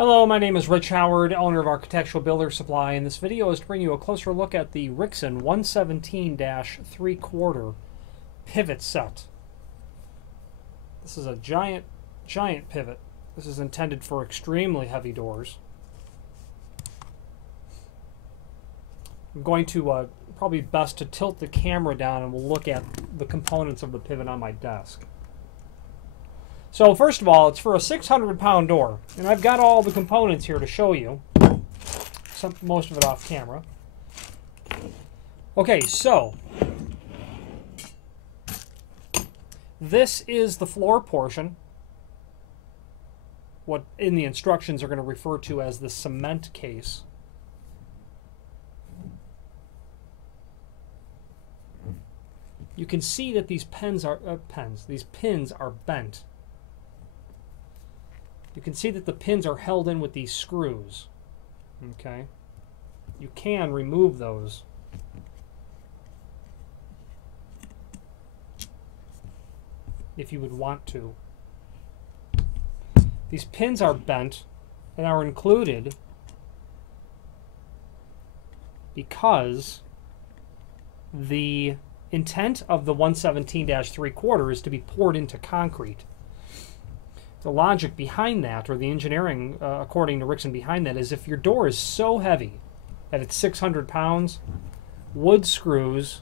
Hello, my name is Rich Howard, owner of Architectural Builder Supply, and this video is to bring you a closer look at the Rixson 117-3/4 pivot set. This is a giant pivot. This is intended for extremely heavy doors. I'm going to probably best to tilt the camera down and we'll look at the components of the pivot on my desk. So first of all, it's for a 600-pound door, and I've got all the components here to show you. Most of it off camera. Okay, so this is the floor portion, what in the instructions are going to refer to as the cement case. You can see that these pins are bent. You can see that the pins are held in with these screws. Okay, you can remove those. If you would want to. These pins are bent and are included because the intent of the 117-3/4 is to be poured into concrete. The logic behind that, or the engineering, according to Rixson, behind that, is if your door is so heavy that it's 600 pounds, wood screws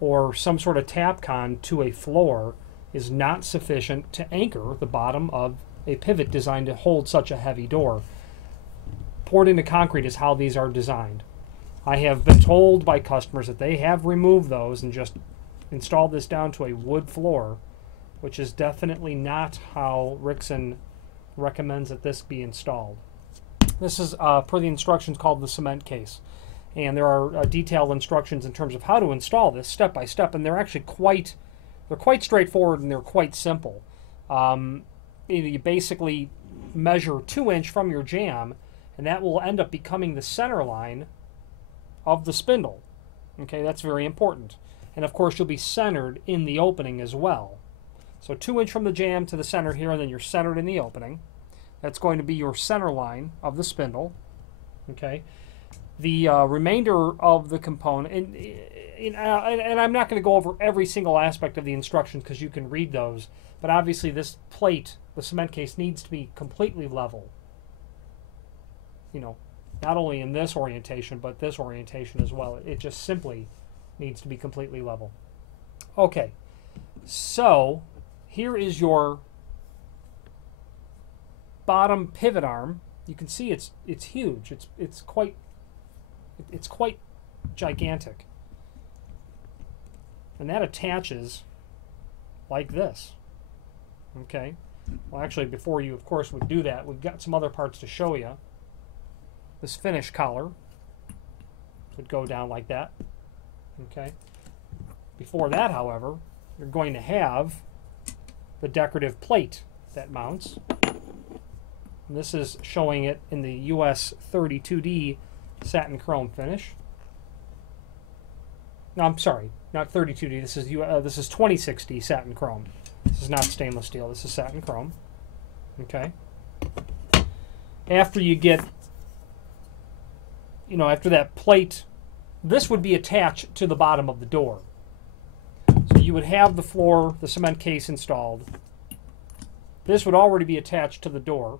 or some sort of Tapcon to a floor is not sufficient to anchor the bottom of a pivot designed to hold such a heavy door. Poured into concrete is how these are designed. I have been told by customers that they have removed those and just installed this down to a wood floor, which is definitely not how Rixson recommends that this be installed. This is, per the instructions, called the cement case. And there are detailed instructions in terms of how to install this step by step, and they're actually quite straightforward and they're quite simple. You basically measure 2" from your jamb, and that will end up becoming the center line of the spindle. Okay, that's very important. And of course you'll be centered in the opening as well. So 2" from the jamb to the center here, and then you're centered in the opening. That's going to be your center line of the spindle. Okay. The remainder of the component, and I'm not going to go over every single aspect of the instructions because you can read those, but obviously this plate, the cement case, needs to be completely level. You know, not only in this orientation, but this orientation as well. It just simply needs to be completely level. Okay, so here is your bottom pivot arm. You can see it's huge. It's quite gigantic, and that attaches like this. Okay. Well, actually, before you, of course, would do that, we've got some other parts to show you. This finish collar would go down like that. Okay. Before that, however, you're going to have the decorative plate that mounts. And this is showing it in the US 32D satin chrome finish. No, I'm sorry, not 32D. This is 26D satin chrome. This is not stainless steel. This is satin chrome. Okay. After you get, after that plate, this would be attached to the bottom of the door. So you would have the floor, the cement case installed. This would already be attached to the door,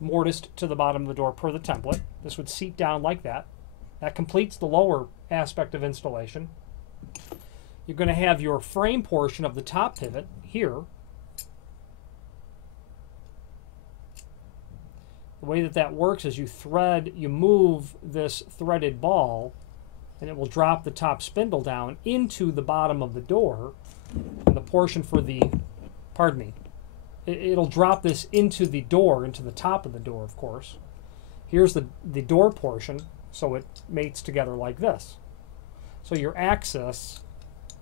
mortised to the bottom of the door per the template. This would seat down like that. That completes the lower aspect of installation. You're going to have your frame portion of the top pivot here. The way that works is you move this threaded ball, and it will drop the top spindle down into the bottom of the door, and the portion for the, it'll drop this into the door, into the top of the door, of course. Here's the door portion, so it mates together like this. So your access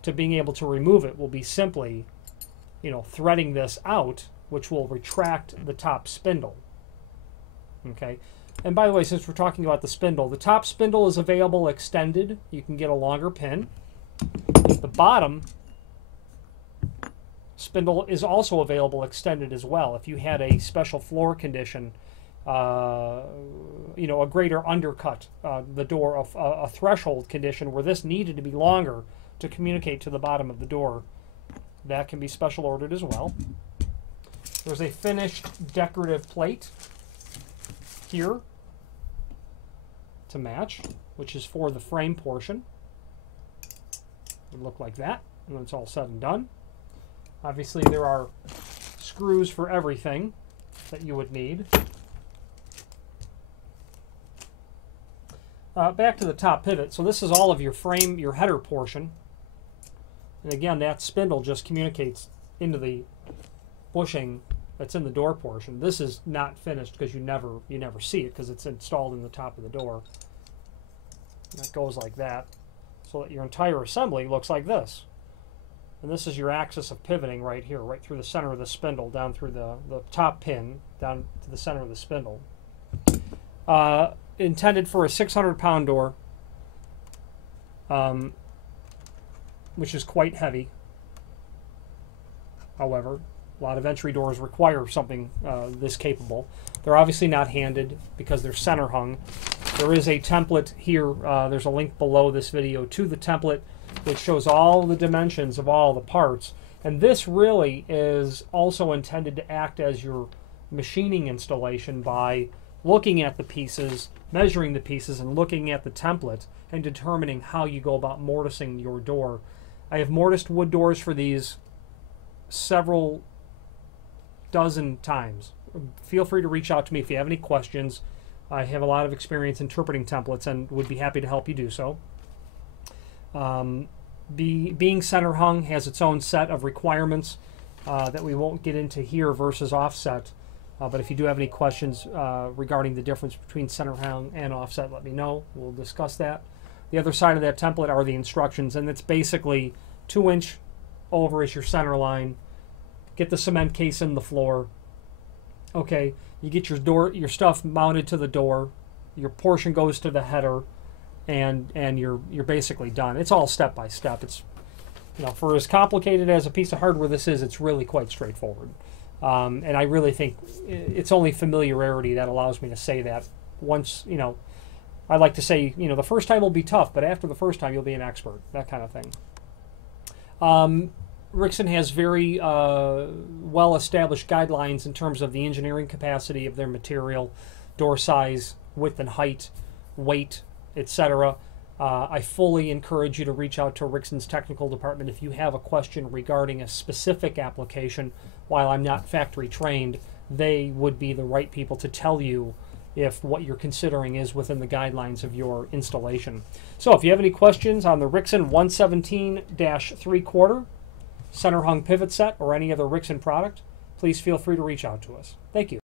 to being able to remove it will be simply, threading this out, which will retract the top spindle. Okay. And by the way, since we're talking about the top spindle is available extended. You can get a longer pin. The bottom Spindle is also available extended as well. If you had a special floor condition, you know, a greater undercut, the door of a threshold condition where this needed to be longer to communicate to the bottom of the door, that can be special ordered as well. There's a finished decorative plate here to match, which is for the frame portion. It would look like that when it's all said and done. Obviously, there are screws for everything that you would need. Back to the top pivot. So this is all of your frame, your header portion. And again, that spindle just communicates into the bushing that's in the door portion. This is not finished because you never see it because it's installed in the top of the door. And it goes like that, so that your entire assembly looks like this. And this is your axis of pivoting right here, right through the center of the spindle, down through the top pin, down to the center of the spindle. Intended for a 600-pound door, which is quite heavy. However, a lot of entry doors require something this capable. They're obviously not handed because they're center hung. There is a template here. There's a link below this video to the template which shows all the dimensions of all the parts. And this really is also intended to act as your machining installation by looking at the pieces, measuring the pieces, and looking at the template and determining how you go about mortising your door. I have mortised wood doors for these several dozen times. Feel free to reach out to me if you have any questions. I have a lot of experience interpreting templates and would be happy to help you do so. Being center hung has its own set of requirements that we won't get into here versus offset. But if you do have any questions regarding the difference between center hung and offset, let me know. We'll discuss that. The other side of that template are the instructions, and it's basically 2-inch over is your center line. Get the cement case in the floor. Okay, you get your stuff mounted to the door. Your portion goes to the header, and you're basically done. It's all step by step. It's, you know, for as complicated as a piece of hardware this is, it's really quite straightforward. And I really think it's only familiarity that allows me to say that. Once, you know, I like to say, you know, the first time will be tough, but after the first time you'll be an expert. That kind of thing. Rixson has very well-established guidelines in terms of the engineering capacity of their material, door size, width and height, weight, etc. I fully encourage you to reach out to Rixson's technical department if you have a question regarding a specific application. While I'm not factory trained, they would be the right people to tell you if what you're considering is within the guidelines of your installation. So if you have any questions on the Rixson 117-3/4 center hung pivot set or any other Rixson product, please feel free to reach out to us. Thank you.